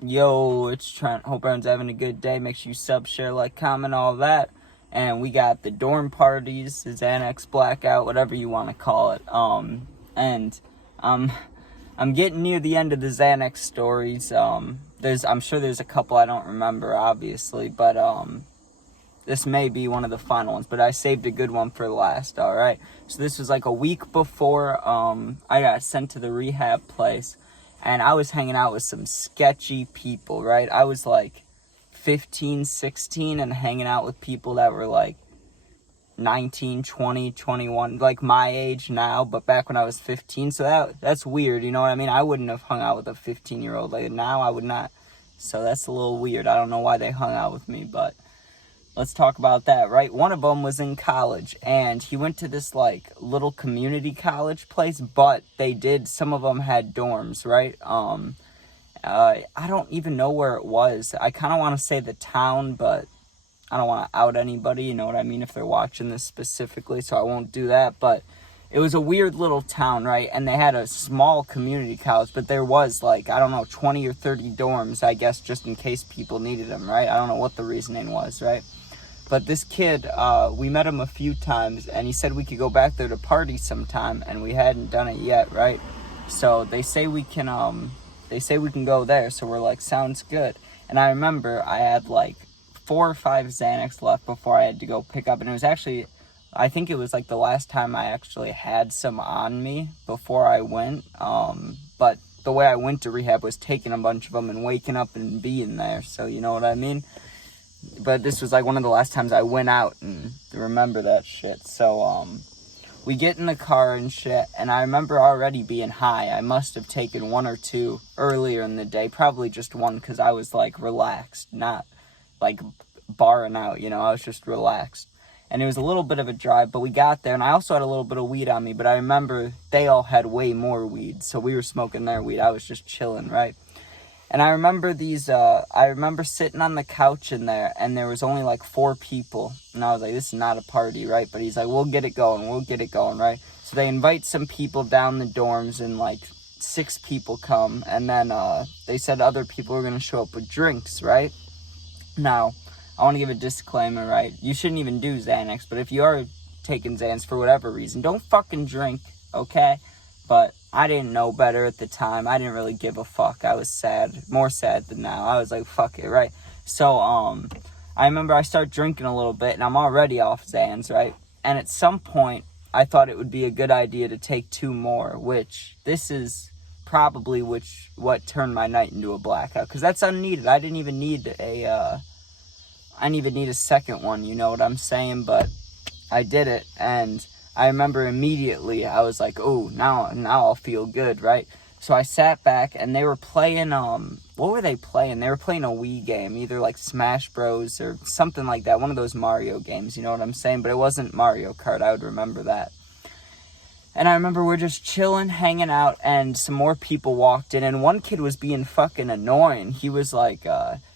Yo, it's Trent. Hope everyone's having a good day. Make sure you sub, share, like, comment, all that. And we got the dorm parties, the Xanax Blackout, whatever you want to call it. And I'm getting near the end of the Xanax stories. I'm sure there's a couple I don't remember, obviously, but this may be one of the final ones. But I saved a good one for last. All right. So this was like a week before I got sent to the rehab place. And I was hanging out with some sketchy people, right? I was like 15, 16 and hanging out with people that were like 19, 20, 21, like my age now, but back when I was 15. So that's weird, you know what I mean? I wouldn't have hung out with a 15-year-old. Like now I would not. So that's a little weird. I don't know why they hung out with me, but let's talk about that, right? One of them was in college, and he went to this, like, little community college place, but some of them had dorms, right? I don't even know where it was. I kind of want to say the town, but I don't want to out anybody, you know what I mean, if they're watching this specifically, so I won't do that, but it was a weird little town, right? And they had a small community college, but there was, like, I don't know, 20 or 30 dorms, I guess, just in case people needed them, right? I don't know what the reasoning was, right? But this kid, we met him a few times, and he said we could go back there to party sometime, and we hadn't done it yet, right? So they say we can go there. So we're like, sounds good. And I remember I had like 4 or 5 Xanax left before I had to go pick up, and it was actually, I think it was like the last time I actually had some on me before I went. But the way I went to rehab was taking a bunch of them and waking up and being there. So you know what I mean? But this was like one of the last times I went out and remember that shit. So, we get in the car and shit, and I remember already being high. I must have taken 1 or 2 earlier in the day, probably just 1, because I was like relaxed, not like barring out, you know, I was just relaxed. And it was a little bit of a drive, but we got there, and I also had a little bit of weed on me, but I remember they all had way more weed, so we were smoking their weed. I was just chilling, right? And I remember I remember sitting on the couch in there, and there was only like 4 people. And I was like, this is not a party, right? But he's like, we'll get it going, right? So they invite some people down the dorms, and like 6 people come. And then they said other people were going to show up with drinks, right? Now, I want to give a disclaimer, right? You shouldn't even do Xanax, but if you are taking Xanax for whatever reason, don't fucking drink, okay? But I didn't know better at the time. I didn't really give a fuck. I was sad, more sad than now. I was like, fuck it, right? So, I remember I started drinking a little bit, and I'm already off Xans, right? And at some point, I thought it would be a good idea to take 2 more, which this is probably what turned my night into a blackout, because that's unneeded. I didn't even need a second one, you know what I'm saying? But I did it, and I remember immediately I was like, oh, now I'll feel good, right? So I sat back, and they were playing, what were they playing? They were playing a Wii game, either like Smash Bros. Or something like that, one of those Mario games, you know what I'm saying? But it wasn't Mario Kart, I would remember that. And I remember we're just chilling, hanging out, and some more people walked in, and one kid was being fucking annoying. He was like,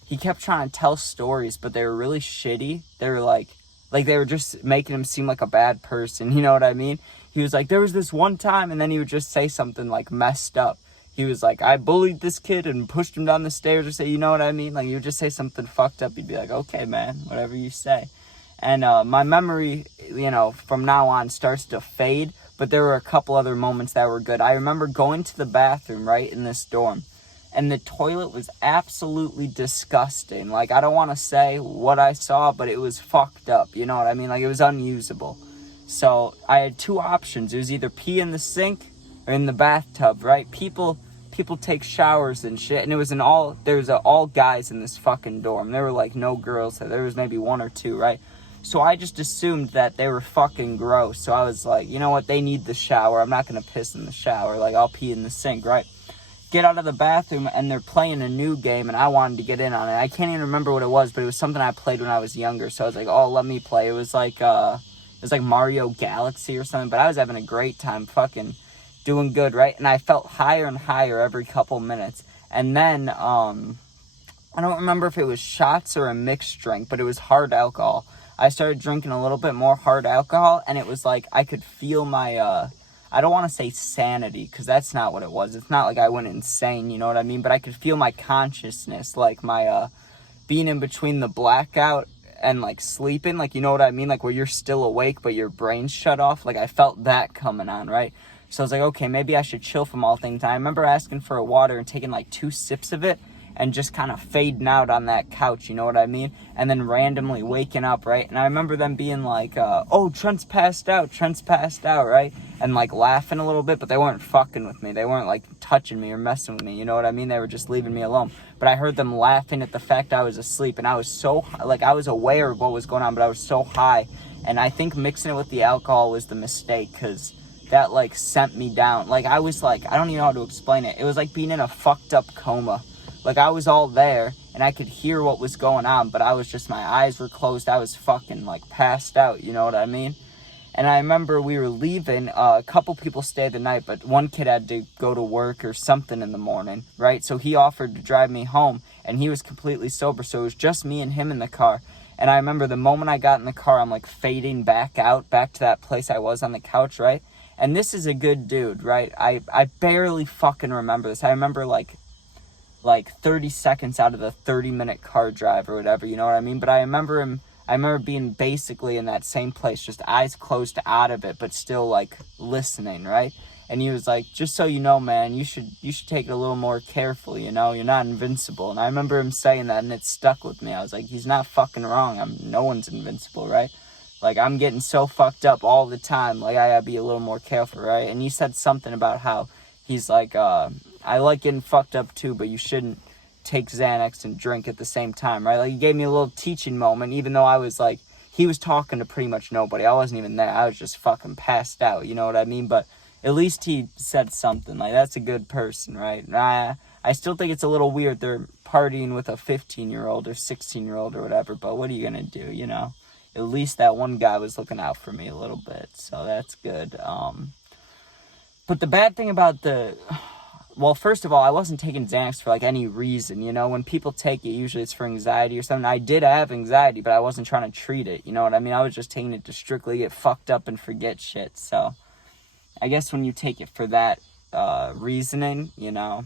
he kept trying to tell stories, but they were really shitty. They were like they were just making him seem like a bad person, you know what I mean? He was like, there was this one time, and then he would just say something like messed up. He was like, I bullied this kid and pushed him down the stairs, or say, you know what I mean? Like, he would just say something fucked up. He'd be like, okay, man, whatever you say. And my memory, you know, from now on starts to fade, but there were a couple other moments that were good. I remember going to the bathroom, right, in this dorm, and the toilet was absolutely disgusting. Like, I don't want to say what I saw, but it was fucked up, you know what I mean? Like, it was unusable. So I had 2 options. It was either pee in the sink or in the bathtub, right? People take showers and shit, and there was all guys in this fucking dorm. There were like no girls. There was maybe 1 or 2, right? So I just assumed that they were fucking gross. So I was like, you know what? They need the shower. I'm not going to piss in the shower. Like, I'll pee in the sink, right? Get out of the bathroom, and they're playing a new game, and I wanted to get in on it. I can't even remember what it was, but it was something I played when I was younger. So I was like, oh, let me play. It was like Mario Galaxy or something, but I was having a great time fucking doing good, right? And I felt higher and higher every couple minutes. And then, I don't remember if it was shots or a mixed drink, but it was hard alcohol. I started drinking a little bit more hard alcohol, and it was like I could feel my I don't want to say sanity, because that's not what it was. It's not like I went insane, you know what I mean? But I could feel my consciousness, like my, being in between the blackout and, like, sleeping, like, you know what I mean? Like, where you're still awake, but your brain's shut off. Like, I felt that coming on, right? So I was like, okay, maybe I should chill from all things. And I remember asking for a water and taking, like, 2 sips of it and just kind of fading out on that couch, you know what I mean? And then randomly waking up, right? And I remember them being like, oh, Trent's passed out, right? And, like, laughing a little bit, but they weren't fucking with me. They weren't, like, touching me or messing with me, you know what I mean? They were just leaving me alone. But I heard them laughing at the fact I was asleep, and I was so, like, I was aware of what was going on, but I was so high. And I think mixing it with the alcohol was the mistake, because that, like, sent me down. Like, I was, like, I don't even know how to explain it. It was like being in a fucked up coma. Like, I was all there, and I could hear what was going on, but I was just, my eyes were closed. I was fucking, like, passed out, you know what I mean? And I remember we were leaving. A couple people stayed the night, but one kid had to go to work or something in the morning, right? So he offered to drive me home, and he was completely sober, so it was just me and him in the car. And I remember the moment I got in the car, I'm, like, fading back out, back to that place I was on the couch, right? And this is a good dude, right? I barely fucking remember this. I remember, like 30 seconds out of the 30-minute car drive or whatever, you know what I mean? But I remember being basically in that same place, just eyes closed out of it, but still, like, listening, right? And he was like, just so you know, man, you should take it a little more carefully, you know? You're not invincible. And I remember him saying that, and it stuck with me. I was like, he's not fucking wrong. No one's invincible, right? Like, I'm getting so fucked up all the time. Like, I gotta be a little more careful, right? And he said something about how he's like, I like getting fucked up too, but you shouldn't take Xanax and drink at the same time, right? Like, he gave me a little teaching moment, even though I was like, he was talking to pretty much nobody. I wasn't even there. I was just fucking passed out, you know what I mean? But at least he said something. Like, that's a good person, right? And I still think it's a little weird they're partying with a 15-year-old or 16-year-old or whatever, but what are you gonna do, you know? At least that one guy was looking out for me a little bit, so that's good. But the bad thing about well, first of all, I wasn't taking Xanax for, like, any reason, you know? When people take it, usually it's for anxiety or something. I did have anxiety, but I wasn't trying to treat it, you know what I mean? I was just taking it to strictly get fucked up and forget shit, so I guess when you take it for that reasoning, you know,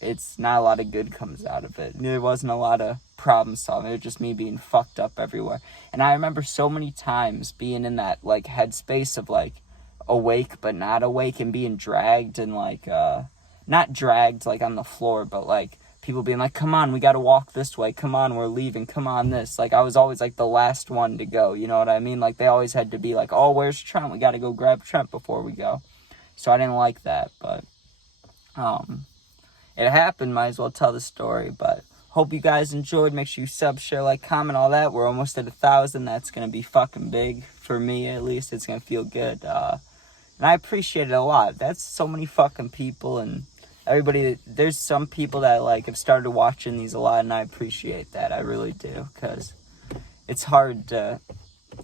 it's not a lot of good comes out of it. There wasn't a lot of problem solving. It was just me being fucked up everywhere. And I remember so many times being in that, like, headspace of, like, awake but not awake, and being dragged and, like, not dragged, like, on the floor, but, like, people being like, come on, we gotta walk this way, come on, we're leaving, come on, this. Like, I was always, like, the last one to go, you know what I mean? Like, they always had to be like, oh, where's Trent? We gotta go grab Trent before we go. So I didn't like that, but, it happened, might as well tell the story. But hope you guys enjoyed. Make sure you sub, share, like, comment, all that. We're almost at 1,000. That's gonna be fucking big for me, at least. It's gonna feel good, and I appreciate it a lot. That's so many fucking people, and everybody. There's some people that, like, have started watching these a lot, and I appreciate that. I really do, because it's hard to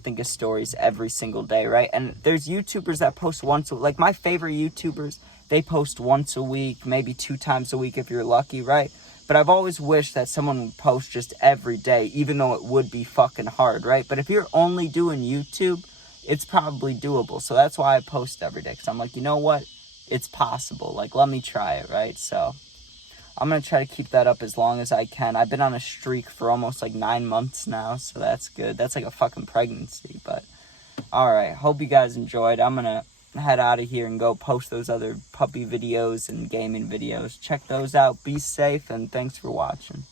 think of stories every single day, right? And there's YouTubers that post once, like, my favorite YouTubers, they post once a week, maybe 2 times a week if you're lucky, right? But I've always wished that someone would post just every day, even though it would be fucking hard, right? But if you're only doing YouTube, it's probably doable. So that's why I post every day, because I'm like, you know what? It's possible. Like, let me try it, right? So I'm going to try to keep that up as long as I can. I've been on a streak for almost, like, 9 months now, so that's good. That's like a fucking pregnancy, but alright. Hope you guys enjoyed. I'm going to head out of here and go post those other puppy videos and gaming videos. Check those out. Be safe, and thanks for watching.